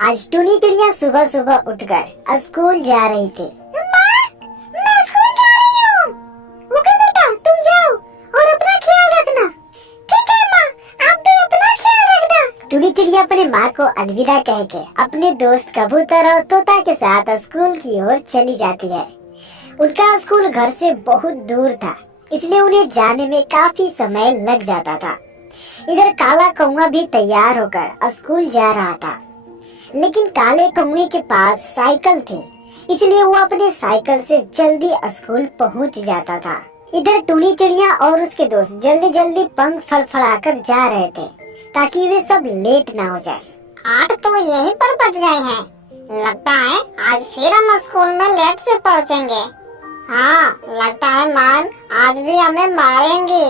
आज टुनी चिड़िया सुबह सुबह उठकर स्कूल जा रही थी। मैं स्कूल जा रही हूँ। ओके बेटा, तुम जाओ और अपना ख्याल रखना। ठीक है माँ, आप भी अपना ख्याल रखना। टुनी चिड़िया अपने माँ को अलविदा कह के अपने दोस्त कबूतर और तोता के साथ स्कूल की ओर चली जाती है। उनका स्कूल घर से बहुत दूर था, इसलिए उन्हें जाने में काफी समय लग जाता था। इधर काला कौवा भी तैयार होकर स्कूल जा रहा था, लेकिन काले कौवे के पास साइकिल थी, इसलिए वो अपने साइकिल से जल्दी स्कूल पहुंच जाता था। इधर टुनी चिड़िया और उसके दोस्त जल्दी जल्दी पंख फड़फड़ाकर जा रहे थे ताकि वे सब लेट ना हो जाए। 8 तो यहीं पर बज गए हैं। लगता है आज फिर हम स्कूल में लेट से पहुँचेंगे। हाँ, लगता है मान आज भी हमें मारेंगे।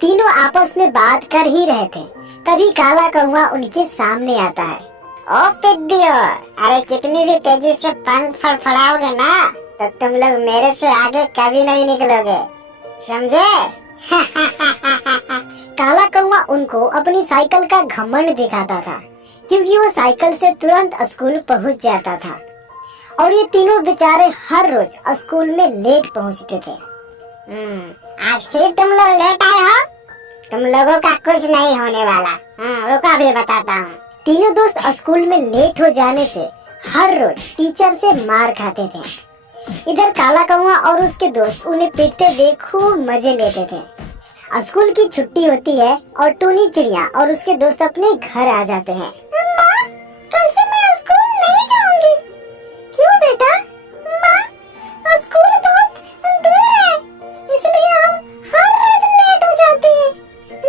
तीनों आपस में बात कर ही रहे थे, तभी काला कौवा उनके सामने आता है। ओ पिद्दियो, अरे कितनी भी तेजी से पंख फड़फड़ाओगे ना तो तुम लोग मेरे से आगे कभी नहीं निकलोगे, समझे? काला कौवा उनको अपनी साइकिल का घमंड दिखाता था, क्योंकि वो साइकिल से तुरंत स्कूल पहुंच जाता था और ये तीनों बेचारे हर रोज स्कूल में लेट पहुंचते थे। आज फिर तुम लोग लेट आए हो। तुम लोगों का कुछ नहीं होने वाला। रुका भी बताता हूँ। तीनों दोस्त स्कूल में लेट हो जाने से हर रोज टीचर से मार खाते थे। इधर काला कौवा और उसके दोस्त उन्हें पीटते देख खूब मजे लेते थे। स्कूल की छुट्टी होती है और टुनी चिड़िया और उसके दोस्त अपने घर आ जाते हैं। माँ, कल से मैं स्कूल नहीं जाऊंगी। क्यों बेटा? माँ, स्कूल बहुत दूर है, इसलिए हम हर रोज लेट हो जाते हैं,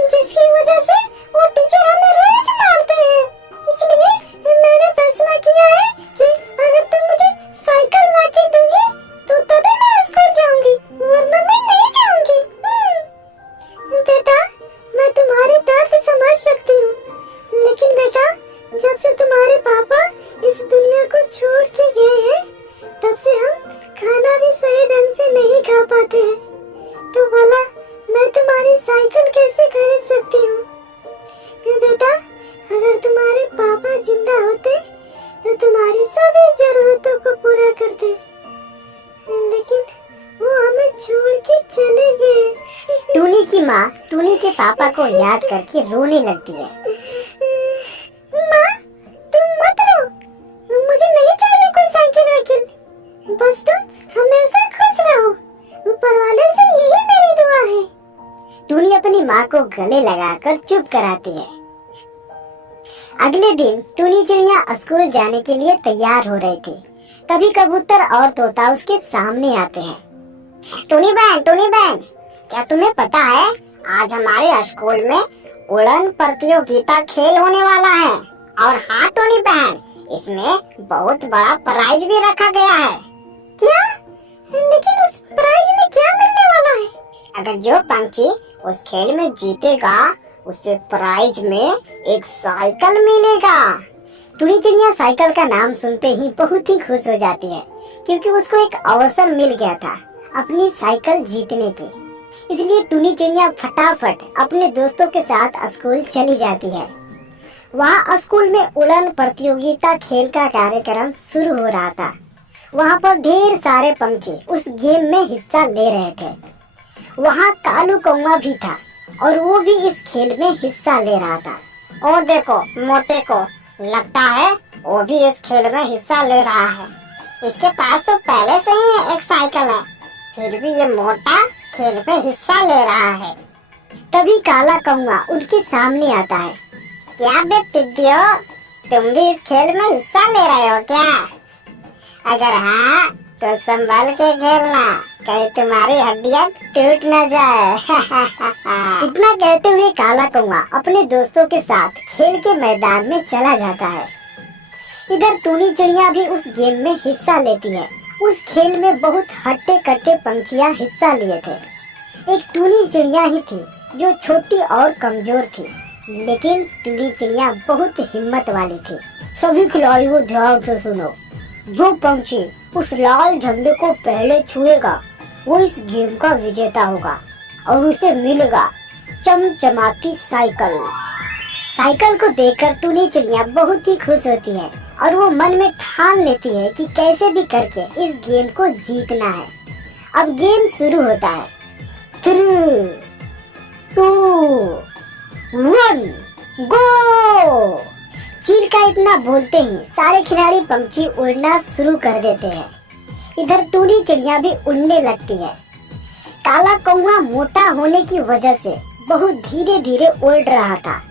जिसकी वजह से वो टीचर हमें रोज मारते हैं। इसलिए मैंने फैसला किया है कि अगर तुम मुझे साइकिल ला के दोगी तो तभी मैं स्कूल जाऊंगी, वरना मैं नहीं जाऊंगी। बेटा, मैं तुम्हारी दर्द समझ सकती हूँ, लेकिन बेटा जब से तुम्हारे पापा इस दुनिया को छोड़ के गए हैं, तब से हम खाना भी सही ढंग से नहीं खा पाते हैं। तो भला मैं तुम्हारी साइकिल कैसे खरीद सकती हूँ? बेटा, अगर तुम्हारे पापा जिंदा होते तो तुम्हारी सभी जरूरतों को पूरा करते, लेकिन वो हमें छोड़ के चले गए। टुनी की माँ टुनी के पापा को याद करके रोने लगती है। माँ, तुम मत रो, मुझे नहीं चाहिए कोई साइकिल वाइकिल, बस तुम हमेशा खुश रहो, ऊपर वाले से यही मेरी दुआ है। टुनी अपनी माँ को गले लगाकर चुप कराती है। अगले दिन टुनी चिड़िया स्कूल जाने के लिए तैयार हो रही थी, तभी कबूतर और तोता उसके सामने आते हैं। टुनी बहन, क्या तुम्हें पता है आज हमारे स्कूल में उड़न प्रतियोगिता खेल होने वाला है? और हाँ टुनी बहन, इसमें बहुत बड़ा प्राइज भी रखा गया है। क्या? लेकिन उस प्राइज में क्या मिलने वाला है? अगर जो पंछी उस खेल में जीतेगा उसे प्राइज में एक साइकिल मिलेगा। टुनी चिड़िया साइकिल का नाम सुनते ही बहुत ही खुश हो जाती है, क्योंकि उसको एक अवसर मिल गया था अपनी साइकिल जीतने की। इसलिए टुनी चिड़िया फटाफट अपने दोस्तों के साथ स्कूल चली जाती है। वहाँ स्कूल में उड़न प्रतियोगिता खेल का कार्यक्रम शुरू हो रहा था। वहाँ पर ढेर सारे पंछी उस गेम में हिस्सा ले रहे थे। वहाँ कालू कौवा भी था और वो भी इस खेल में हिस्सा ले रहा था। और देखो मोटे को, लगता है वो भी इस खेल में हिस्सा ले रहा है। इसके पास तो पहले से ही एक साइकिल है, फिर भी ये मोटा खेल में हिस्सा ले रहा है। तभी काला कौवा उनके सामने आता है। क्या बे पिद्दियो, तुम भी इस खेल में हिस्सा ले रहे हो क्या? अगर हाँ तो संभाल के खेलना, कहीं तुम्हारी हड्डियां टूट न जाए। इतना कहते हुए काला कौवा अपने दोस्तों के साथ खेल के मैदान में चला जाता है। इधर टुनी चिड़िया भी उस गेम में हिस्सा लेती है। उस खेल में बहुत हट्टे कट्टे पंछियां हिस्सा लिए थे। एक टुनी चिड़िया ही थी जो छोटी और कमजोर थी, लेकिन टुनी चिड़िया बहुत हिम्मत वाली थी। सभी खिलाड़ियों ध्यान से सुनो, जो पंछी उस लाल झंडे को पहले छुएगा वो इस गेम का विजेता होगा और उसे मिलेगा चमचमाती साइकिल। साइकिल को देखकर टुनी चिड़िया बहुत ही खुश होती है और वो मन में ठान लेती है कि कैसे भी करके इस गेम को जीतना है। अब गेम शुरू होता है। 3, 2, 1 गो। चील का इतना बोलते ही सारे खिलाड़ी पंछी उड़ना शुरू कर देते हैं। इधर टूनी चिड़िया भी उड़ने लगती है। काला कौवा मोटा होने की वजह से बहुत धीरे धीरे उड़ रहा था,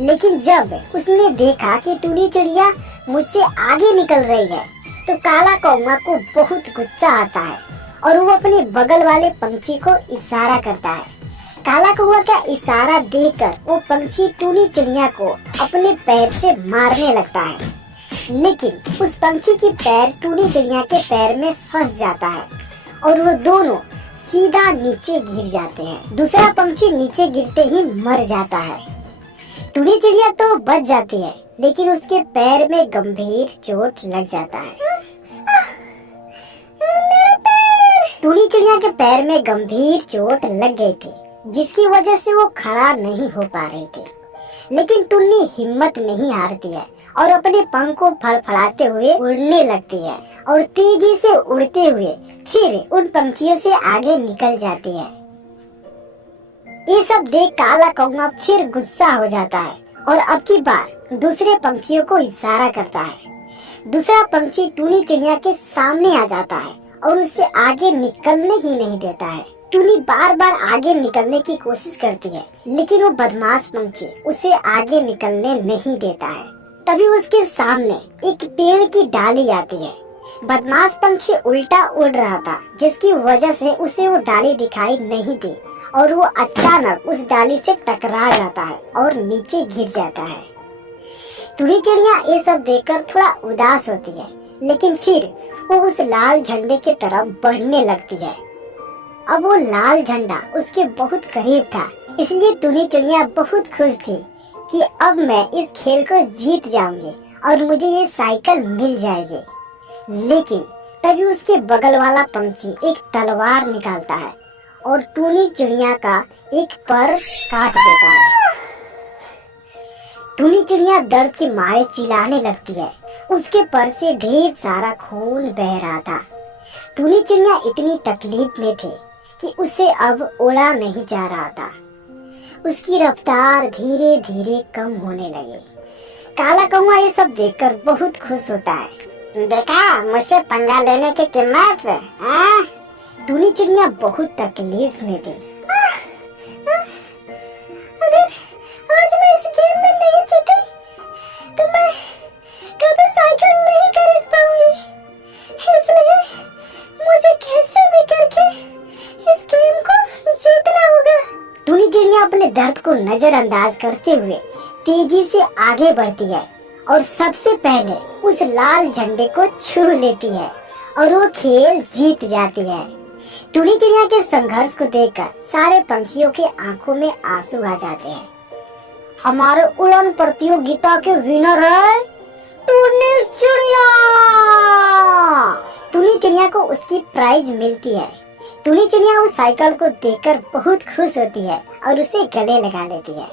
लेकिन जब उसने देखा कि टूनी चिड़िया मुझसे आगे निकल रही है तो काला कौवा को बहुत गुस्सा आता है और वो अपने बगल वाले पंछी को इशारा करता है। काला कौवा का इशारा देखकर वो पंछी टूनी चिड़िया को अपने पैर से मारने लगता है, लेकिन उस पंछी की पैर टूनी चिड़िया के पैर में फंस जाता है और वो दोनों सीधा नीचे गिर जाते हैं। दूसरा पंछी नीचे गिरते ही मर जाता है। टूनी चिड़िया तो बच जाती है, लेकिन उसके पैर में गंभीर चोट लग जाता है। टूनी चिड़िया के पैर में गंभीर चोट लग गई थी, जिसकी वजह से वो खड़ा नहीं हो पा रही थी। लेकिन टुन्नी हिम्मत नहीं हारती है और अपने पंख को फड़फड़ाते हुए उड़ने लगती है और तेजी से उड़ते हुए फिर उन पंछियों से आगे निकल जाती है। ये सब देख काला कौवा फिर गुस्सा हो जाता है और अब की बार दूसरे पंछियों को इशारा करता है। दूसरा पंछी टूनी चिड़िया के सामने आ जाता है और उससे आगे निकलने ही नहीं देता है। टूनी बार बार आगे निकलने की कोशिश करती है, लेकिन वो बदमाश पंछी उसे आगे निकलने नहीं देता है। तभी उसके सामने एक पेड़ की डाली आती है। बदमाश पंछी उल्टा उड़ रहा था, जिसकी वजह से उसे वो डाली दिखाई नहीं दी और वो अचानक उस डाली से टकरा जाता है और नीचे गिर जाता है। टूनी चिड़िया ये सब देखकर थोड़ा उदास होती है, लेकिन फिर वो उस लाल झंडे की तरफ बढ़ने लगती है। अब वो लाल झंडा उसके बहुत करीब था, इसलिए टूनी चिड़िया बहुत खुश थी कि अब मैं इस खेल को जीत जाऊंगी और मुझे ये साइकिल मिल जाएगी। लेकिन तभी उसके बगल वाला पंछी एक तलवार निकालता है और टूनी चिड़िया का एक पर काट देता है। टूनी चिड़िया दर्द के मारे चिल्लाने लगती है। उसके पर से ढेर सारा खून बह रहा था। टूनी चिड़िया इतनी तकलीफ में थी कि उसे अब उड़ा नहीं जा रहा था। उसकी रफ्तार धीरे धीरे कम होने लगी। काला कौवा ये सब देखकर बहुत खुश होता है। देखा, मुझसे पंगा लेने की कीमत। टूनी चिड़िया बहुत तकलीफ में थी। अगर आज मैं इस गेम में नहीं जीती तो मैं कभी साइकिल नहीं खरीद पाऊंगी, इसलिए मुझे कैसे भी करके इस गेम को जीतना होगा। टूनी चिड़िया अपने दर्द को नजरअंदाज करते हुए तेजी से आगे बढ़ती है और सबसे पहले उस लाल झंडे को छू लेती है और वो खेल जीत जाती है। टूनी चिड़िया के संघर्ष को देखकर सारे पंछियों के आंखों में आंसू आ जाते हैं। हमारे उड़न प्रतियोगिता के विनर है टूनी चिड़िया। टूनी चिड़िया को उसकी प्राइज मिलती है। टूनी चिड़िया उस साइकिल को देखकर बहुत खुश होती है और उसे गले लगा लेती है।